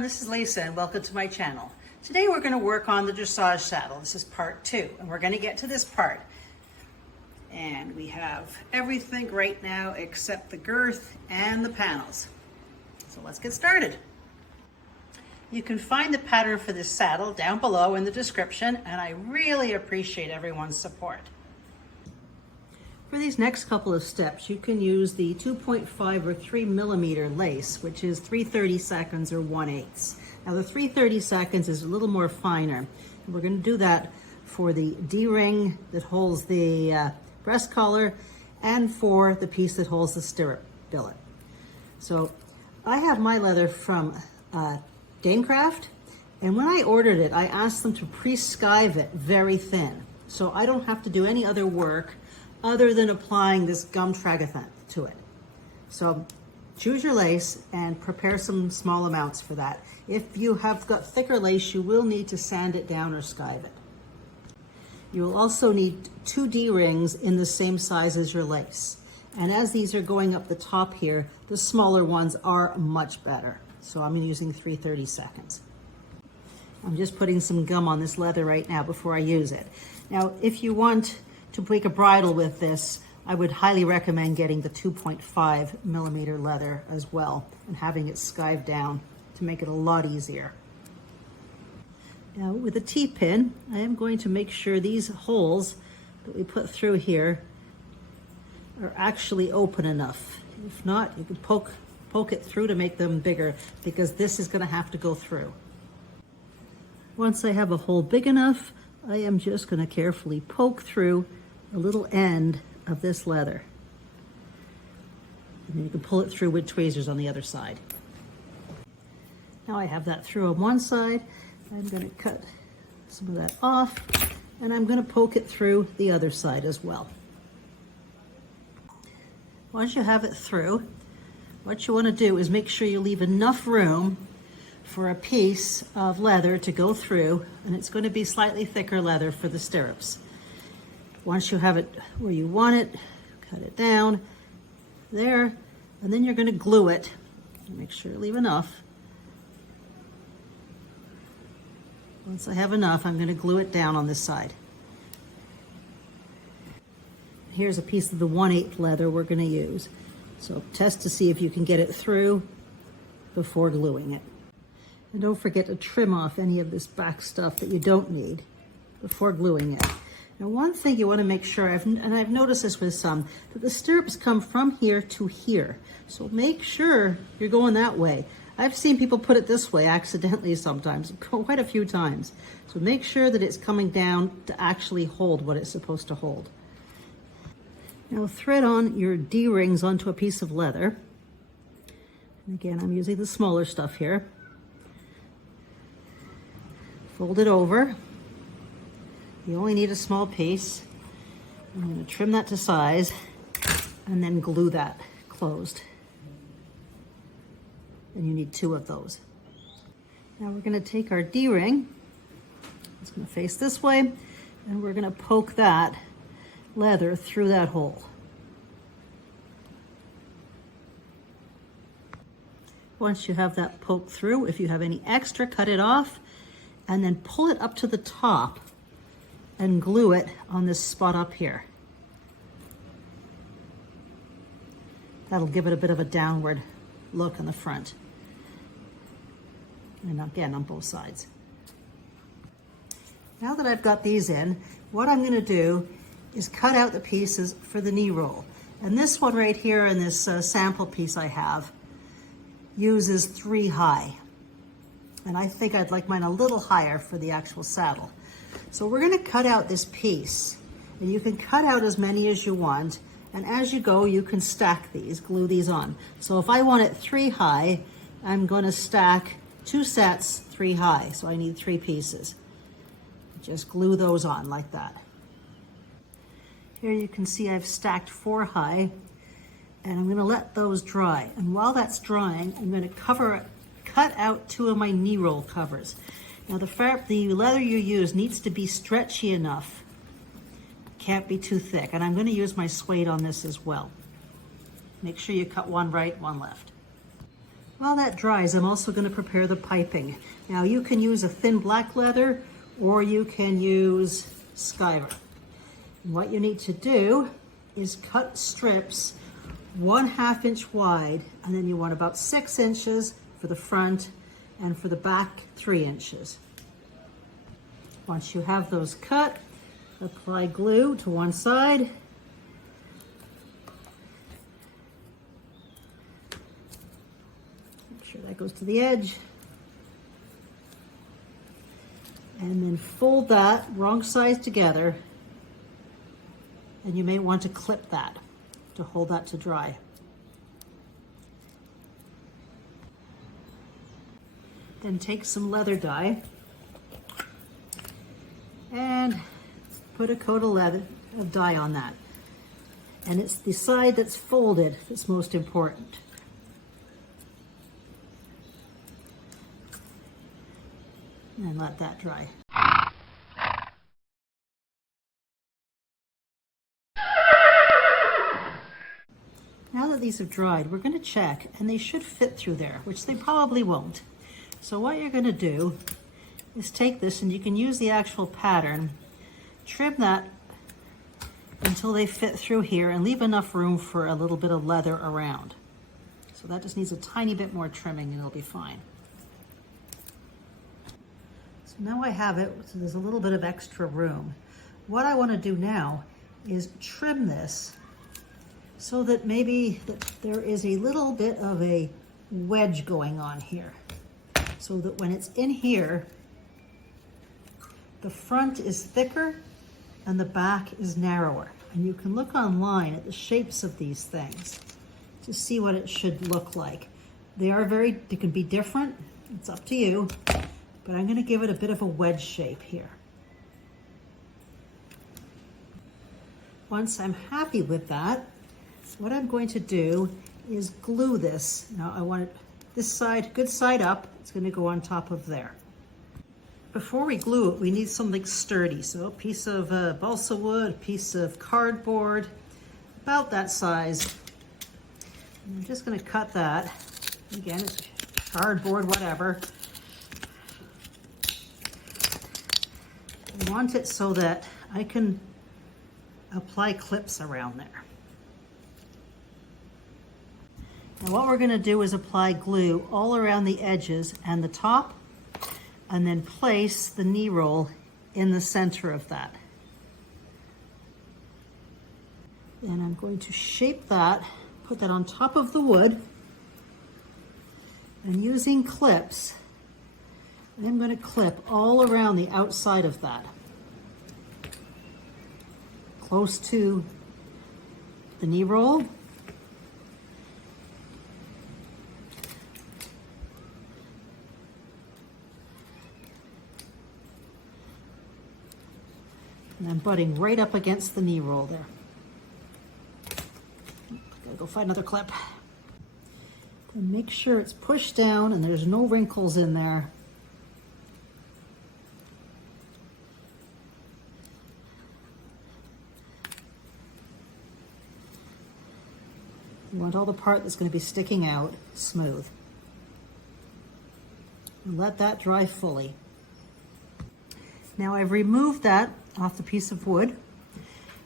everyone, this is Lisa and welcome to my channel. Today we're going to work on the dressage saddle. This is part 2 and we're going to get to this part. And we have everything right now except the girth and the panels. So let's get started. You can find the pattern for this saddle down below in the description, and I really appreciate everyone's support. For these next couple of steps, you can use the 2.5 or 3 millimeter lace, which is 3/32 or 1/8. Now the 3/32 is a little more finer. And we're going to do that for the D-ring that holds the breast collar and for the piece that holds the stirrup billet. So I have my leather from Danecraft, and when I ordered it, I asked them to pre-skive it very thin, so I don't have to do any other work other than applying this gum tragathent to it. So choose your lace and prepare some small amounts for that. If you have got thicker lace, you will need to sand it down or skive it. You will also need 2 D-rings in the same size as your lace. And as these are going up the top here, the smaller ones are much better. So I'm using 3/32. I'm just putting some gum on this leather right now before I use it. Now, if you want to make a bridle with this, I would highly recommend getting the 2.5 millimeter leather as well and having it skived down to make it a lot easier. Now with a T-pin, I am going to make sure these holes that we put through here are actually open enough. If not, you can poke it through to make them bigger, because this is going to have to go through. Once I have a hole big enough, I am just going to carefully poke through a little end of this leather. And then you can pull it through with tweezers on the other side. Now I have that through on one side. I'm going to cut some of that off, and I'm going to poke it through the other side as well. Once you have it through, what you want to do is make sure you leave enough room for a piece of leather to go through, and it's going to be slightly thicker leather for the stirrups. Once you have it where you want it, cut it down there, and then you're going to glue it. Make sure you leave enough. Once I have enough, I'm going to glue it down on this side. Here's a piece of the 1/8 leather we're going to use. So test to see if you can get it through before gluing it. And don't forget to trim off any of this back stuff that you don't need before gluing it. Now one thing you want to make sure, and I've noticed this with some, that the stirrups come from here to here. So make sure you're going that way. I've seen people put it this way accidentally sometimes, quite a few times. So make sure that it's coming down to actually hold what it's supposed to hold. Now thread on your D-rings onto a piece of leather. And again, I'm using the smaller stuff here. Fold it over. You only need a small piece. I'm going to trim that to size and then glue that closed. And you need 2 of those. Now we're going to take our D-ring. It's going to face this way, and we're going to poke that leather through that hole. Once you have that poked through, if you have any extra, cut it off and then pull it up to the top and glue it on this spot up here. That'll give it a bit of a downward look in the front. And again, on both sides. Now that I've got these in, what I'm going to do is cut out the pieces for the knee roll. And this one right here in this sample piece I have uses 3 high. And I think I'd like mine a little higher for the actual saddle. So we're going to cut out this piece, and you can cut out as many as you want, and as you go you can stack these, glue these on. So if I want it 3 high, I'm going to stack 2 sets 3 high, so I need 3 pieces. Just glue those on like that. Here you can see I've stacked 4 high, and I'm going to let those dry. And while that's drying, I'm going to cut out 2 of my knee roll covers. Now the leather you use needs to be stretchy enough. Can't be too thick. And I'm going to use my suede on this as well. Make sure you cut one right, one left. While that dries, I'm also going to prepare the piping. Now you can use a thin black leather or you can use Skyver. And what you need to do is cut strips 1/2 inch wide, and then you want about 6 inches for the front and for the back 3 inches. Once you have those cut, apply glue to one side. Make sure that goes to the edge. And then fold that wrong sides together. And you may want to clip that to hold that to dry. Then take some leather dye and put a coat of dye on that. And it's the side that's folded that's most important. And let that dry. Now that these have dried, we're going to check, and they should fit through there, which they probably won't. So what you're going to do is take this, and you can use the actual pattern, trim that until they fit through here, and leave enough room for a little bit of leather around. So that just needs a tiny bit more trimming and it'll be fine. So now I have it, so there's a little bit of extra room. What I want to do now is trim this so that maybe there is a little bit of a wedge going on here. So that when it's in here, the front is thicker and the back is narrower. And you can look online at the shapes of these things to see what it should look like. They can be different, it's up to you, but I'm gonna give it a bit of a wedge shape here. Once I'm happy with that, what I'm going to do is glue this. Now I want it this side, good side up, it's gonna go on top of there. Before we glue it, we need something sturdy. So a piece of balsa wood, a piece of cardboard, about that size. And I'm just gonna cut that. Again, it's cardboard, whatever. I want it so that I can apply clips around there. Now what we're gonna do is apply glue all around the edges and the top, and then place the knee roll in the center of that. Then I'm going to shape that, put that on top of the wood, and using clips, I'm going to clip all around the outside of that, close to the knee roll. And I'm butting right up against the knee roll there. Gotta go find another clip. And make sure it's pushed down and there's no wrinkles in there. You want all the part that's going to be sticking out smooth. And let that dry fully. Now I've removed that off the piece of wood,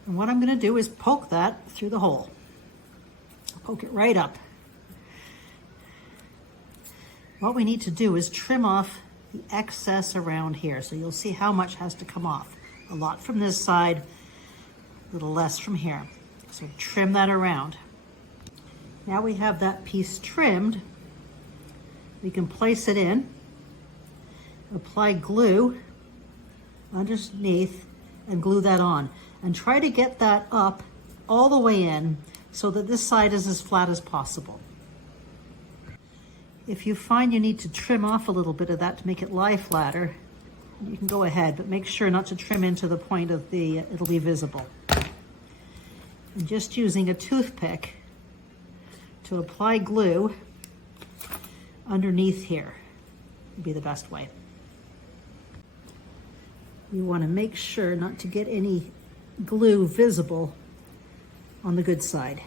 and what I'm going to do is poke that through the hole. Poke it right up. What we need to do is trim off the excess around here, so you'll see how much has to come off. A lot from this side, a little less from here. So trim that around. Now we have that piece trimmed, we can place it in, apply glue underneath, and glue that on. And try to get that up all the way in so that this side is as flat as possible. If you find you need to trim off a little bit of that to make it lie flatter, you can go ahead, but make sure not to trim into the point of it'll be visible. And just using a toothpick to apply glue underneath here would be the best way. You want to make sure not to get any glue visible on the good side.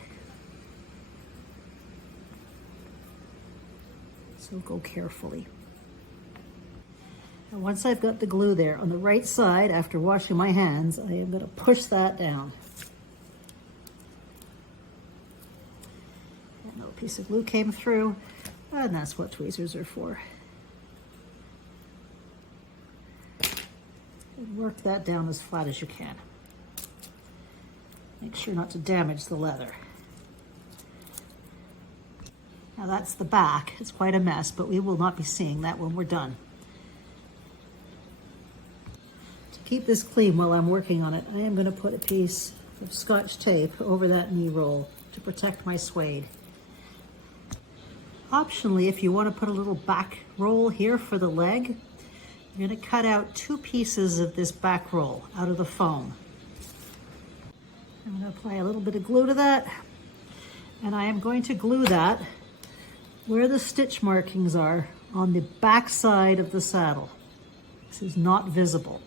So go carefully. And once I've got the glue there on the right side, after washing my hands, I am going to push that down. And a little piece of glue came through, and that's what tweezers are for. And work that down as flat as you can. Make sure not to damage the leather. Now that's the back. It's quite a mess, but we will not be seeing that when we're done. To keep this clean while I'm working on it, I am going to put a piece of Scotch tape over that knee roll to protect my suede. Optionally, if you want to put a little back roll here for the leg, you're going to cut out 2 pieces of this back roll out of the foam. I'm going to apply a little bit of glue to that, and I am going to glue that where the stitch markings are on the back side of the saddle. This is not visible.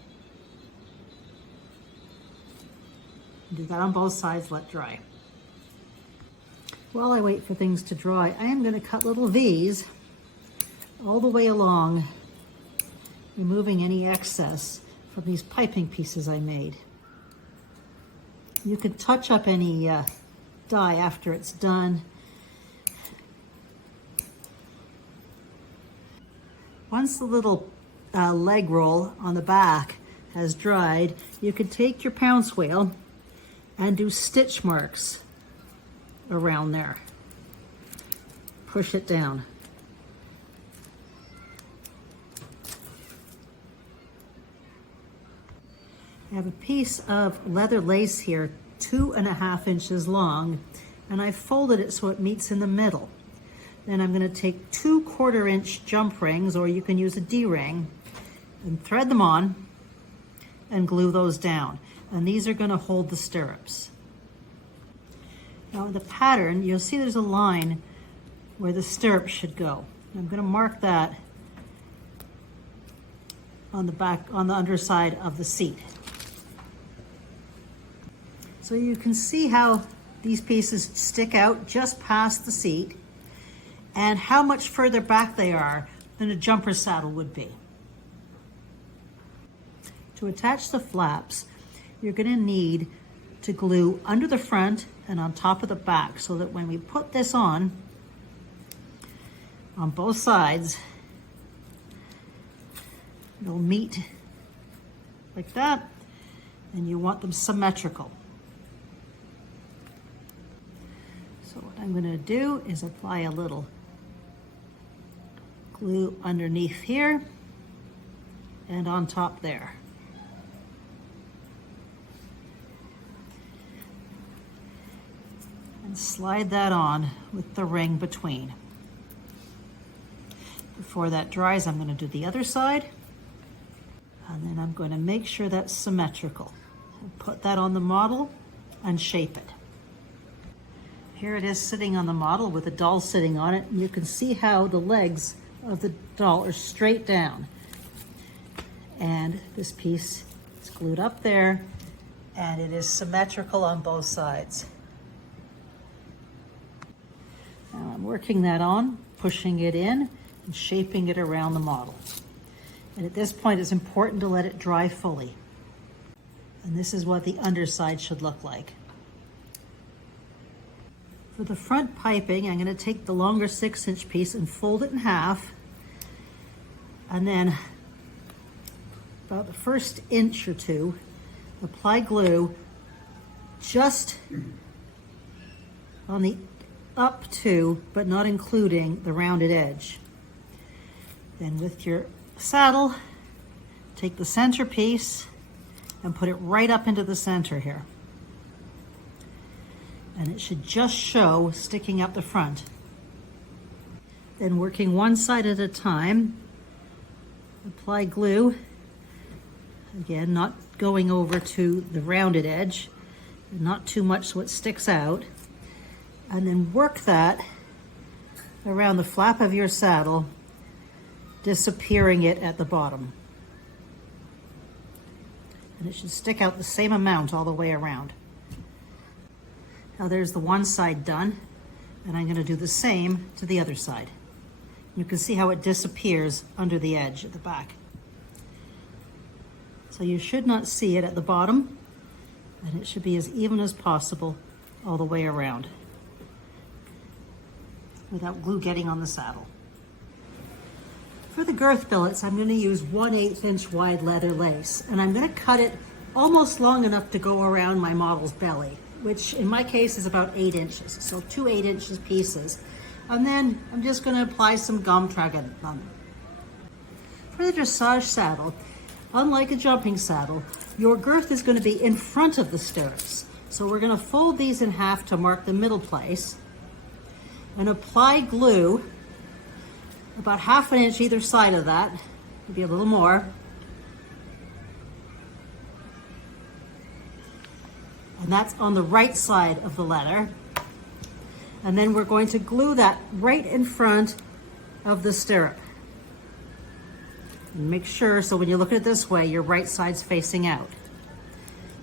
Do that on both sides, let dry. While I wait for things to dry, I am going to cut little V's all the way along, removing any excess from these piping pieces I made. You can touch up any dye after it's done. Once the little leg roll on the back has dried, you can take your pound swale and do stitch marks around there. Push it down. I have a piece of leather lace here, 2.5 inches long, and I folded it so it meets in the middle. Then I'm going to take 2 1/4-inch jump rings, or you can use a D-ring, and thread them on and glue those down. And these are going to hold the stirrups. Now in the pattern, you'll see there's a line where the stirrups should go. I'm going to mark that on the back, on the underside of the seat. So you can see how these pieces stick out just past the seat and how much further back they are than a jumper saddle would be. To attach the flaps, you're going to need to glue under the front and on top of the back so that when we put this on both sides, it'll meet like that, and you want them symmetrical. So what I'm going to do is apply a little glue underneath here and on top there. And slide that on with the ring between. Before that dries, I'm going to do the other side, and then I'm going to make sure that's symmetrical. Put that on the model and shape it. Here it is sitting on the model with a doll sitting on it, and you can see how the legs of the doll are straight down. And this piece is glued up there, and it is symmetrical on both sides. Now I'm working that on, pushing it in, and shaping it around the model. And at this point, it's important to let it dry fully. And this is what the underside should look like. For the front piping, I'm going to take the longer 6-inch piece and fold it in half. And then about the first inch or two, apply glue just on the up to, but not including, the rounded edge. Then with your saddle, take the center piece and put it right up into the center here. And it should just show sticking up the front. Then working one side at a time, apply glue. Again, not going over to the rounded edge, not too much so it sticks out. And then work that around the flap of your saddle, disappearing it at the bottom. And it should stick out the same amount all the way around. Now there's the one side done, and I'm going to do the same to the other side. You can see how it disappears under the edge at the back. So you should not see it at the bottom, and it should be as even as possible all the way around without glue getting on the saddle. For the girth billets, I'm going to use 1/8 inch wide leather lace, and I'm going to cut it almost long enough to go around my model's belly, which in my case is about 8 inches. So 2 8-inch pieces. And then I'm just going to apply some gum track on them. For the dressage saddle, unlike a jumping saddle, your girth is going to be in front of the stirrups. So we're going to fold these in half to mark the middle place and apply glue about 1/2 inch either side of that, maybe a little more. And that's on the right side of the leather. And then we're going to glue that right in front of the stirrup. And make sure, so when you look at it this way, your right side's facing out.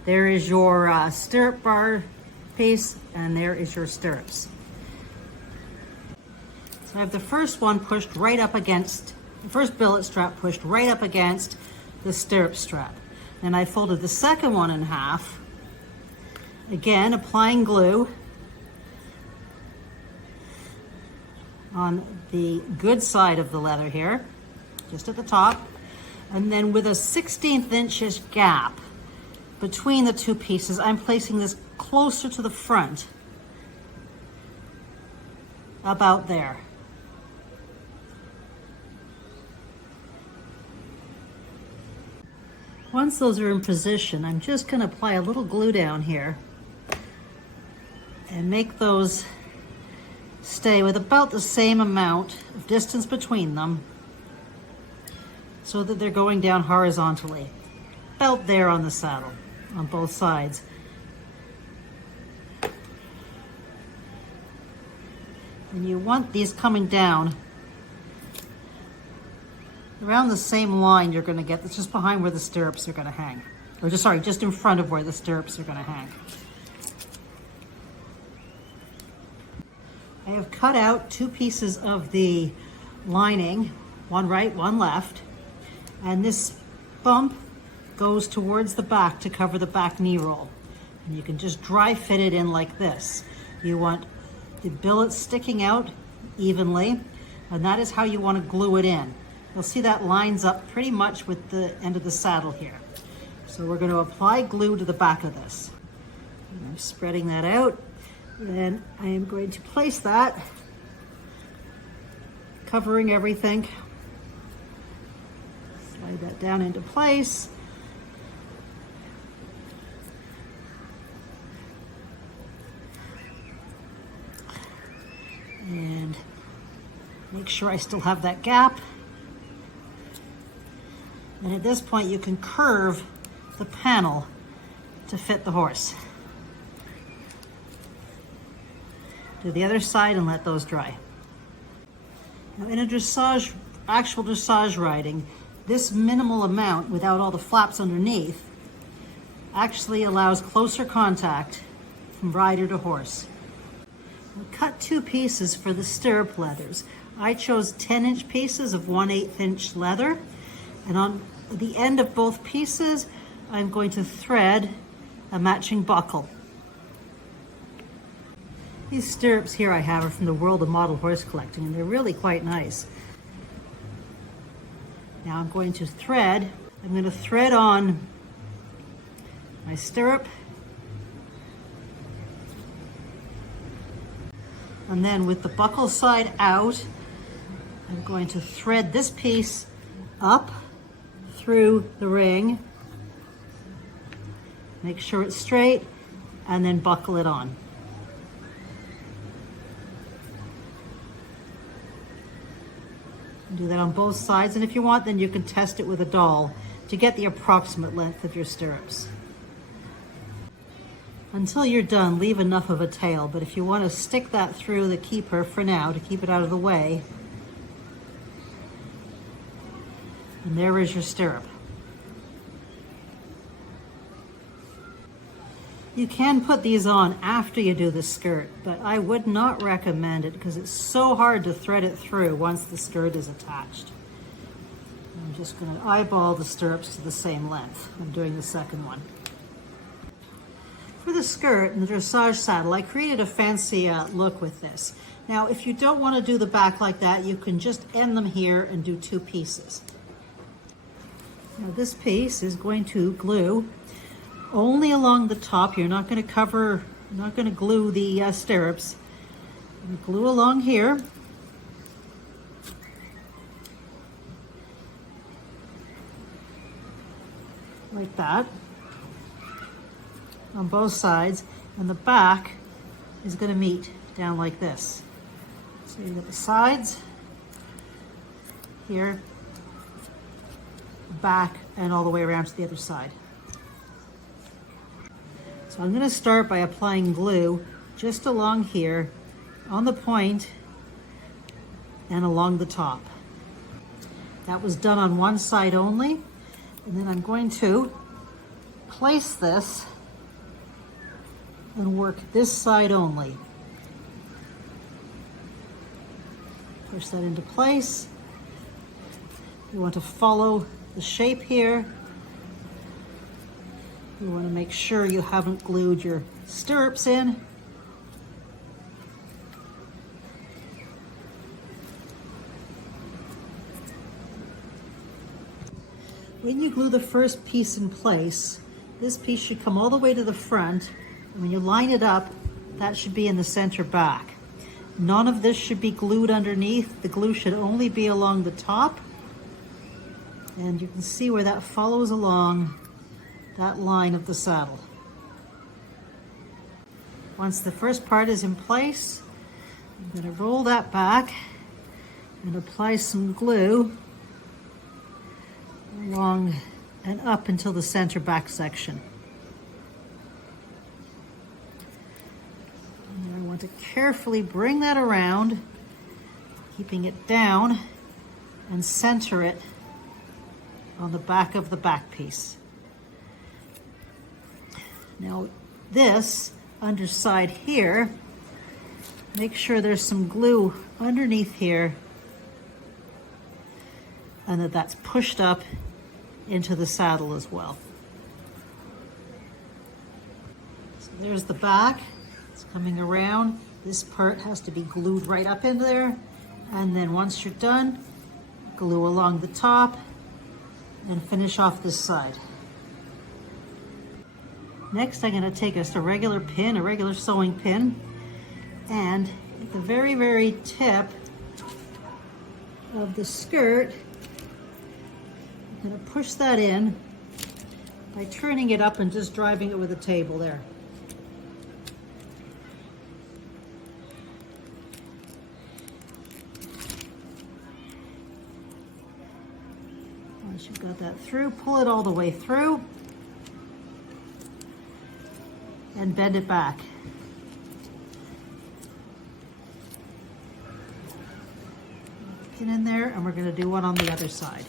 There is your stirrup bar piece, and there is your stirrups. So I have the first one pushed right up against, the first billet strap pushed right up against the stirrup strap. And I folded the second one in half, again applying glue on the good side of the leather here, just at the top, and then with a 1/16 inch gap between the two pieces, I'm placing this closer to the front, about there. Once those are in position, I'm just going to apply a little glue down here and make those stay with about the same amount of distance between them so that they're going down horizontally, about there on the saddle, on both sides. And you want these coming down around the same line you're going to get. That's just behind where the stirrups are going to hang. Or just, sorry, just in front of where the stirrups are going to hang. I have cut out 2 pieces of the lining, one right, one left, and this bump goes towards the back to cover the back knee roll. And you can just dry fit it in like this. You want the billet sticking out evenly, and that is how you want to glue it in. You'll see that lines up pretty much with the end of the saddle here. So we're going to apply glue to the back of this. And I'm spreading that out. Then I am going to place that, covering everything. Slide that down into place. And make sure I still have that gap. And at this point you can curve the panel to fit the horse. Do the other side and let those dry. Now in a dressage, actual dressage riding, this minimal amount without all the flaps underneath actually allows closer contact from rider to horse. I'll cut 2 pieces for the stirrup leathers. I chose 10-inch pieces of 1/8 inch leather, and on the end of both pieces I'm going to thread a matching buckle. These stirrups here I have are from the world of model horse collecting, and they're really quite nice. Now I'm going to thread on my stirrup, and then with the buckle side out, I'm going to thread this piece up through the ring, make sure it's straight, and then buckle it on. Do that on both sides, and if you want, then you can test it with a doll to get the approximate length of your stirrups. Until you're done, leave enough of a tail, but if you want to stick that through the keeper for now to keep it out of the way, and there is your stirrup. You can put these on after you do the skirt, but I would not recommend it because it's so hard to thread it through once the skirt is attached. I'm just going to eyeball the stirrups to the same length. I'm doing the second one. For the skirt and the dressage saddle, I created a fancy look with this. Now, if you don't want to do the back like that, you can just end them here and do two pieces. Now, this piece is going to glue only along the top. You're not going to glue the stirrups. You glue along here. Like that. On both sides. And the back is going to meet down like this. So you got the sides here, back, and all the way around to the other side. So I'm going to start by applying glue just along here on the point and along the top. That was done on one side only, and then I'm going to place this and work this side only. Push that into place. You want to follow the shape here. You want to make sure you haven't glued your stirrups in. When you glue the first piece in place, this piece should come all the way to the front. And when you line it up, that should be in the center back. None of this should be glued underneath. The glue should only be along the top. And you can see where that follows along that line of the saddle. Once the first part is in place, I'm going to roll that back and apply some glue along and up until the center back section. And I want to carefully bring that around, keeping it down, and center it on the back of the back piece. Now this underside here, make sure there's some glue underneath here and that's pushed up into the saddle as well. So there's the back, it's coming around. This part has to be glued right up in there, and then once you're done, glue along the top and finish off this side. Next, I'm going to take a regular pin, a regular sewing pin, and at the very, very tip of the skirt, I'm going to push that in by turning it up and just driving it with a table there. Once you've got that through, pull it all the way through and bend it back. Pin in there, and we're going to do one on the other side.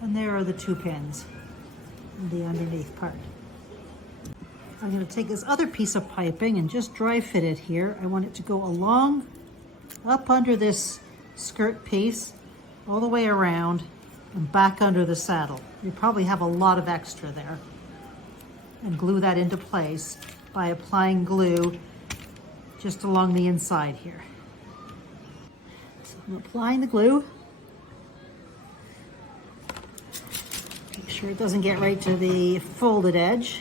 And there are the two pins in the underneath part. I'm going to take this other piece of piping and just dry fit it here. I want it to go along, up under this skirt piece, all the way around, and back under the saddle. You probably have a lot of extra there. And glue that into place by applying glue just along the inside here. So I'm applying the glue. Make sure it doesn't get right to the folded edge.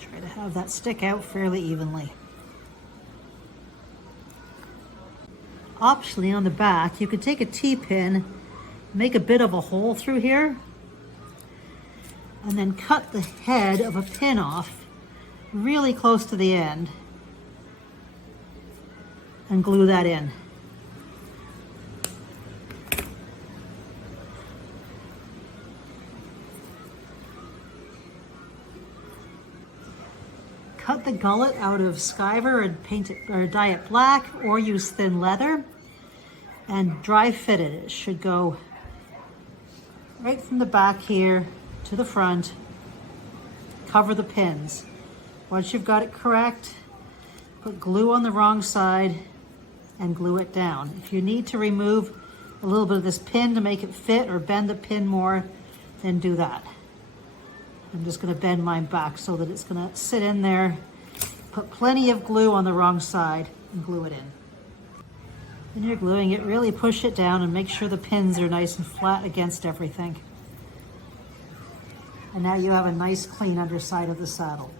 Try to have that stick out fairly evenly. Optionally, on the back, you could take a T-pin, make a bit of a hole through here, and then cut the head of a pin off really close to the end and glue that in. cut the gullet out of Skiver and paint it or dye it black, or use thin leather and dry fit it. It should go right from the back here to the front. Cover the pins. Once you've got it correct, put glue on the wrong side and glue it down. If you need to remove a little bit of this pin to make it fit or bend the pin more, then do that. I'm just going to bend mine back so that it's going to sit in there. Put plenty of glue on the wrong side and glue it in. When you're gluing it, really push it down and make sure the pins are nice and flat against everything. And now you have a nice clean underside of the saddle.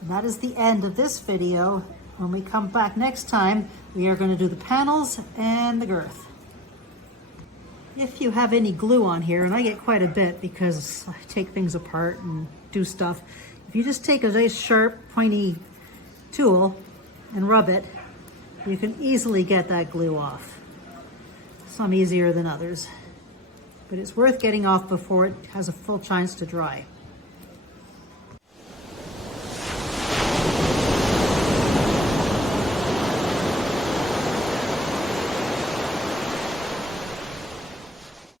And that is the end of this video. When we come back next time, we are going to do the panels and the girth. If you have any glue on here, and I get quite a bit because I take things apart and do stuff, if you just take a nice sharp pointy tool and rub it, you can easily get that glue off. Some easier than others, but it's worth getting off before it has a full chance to dry.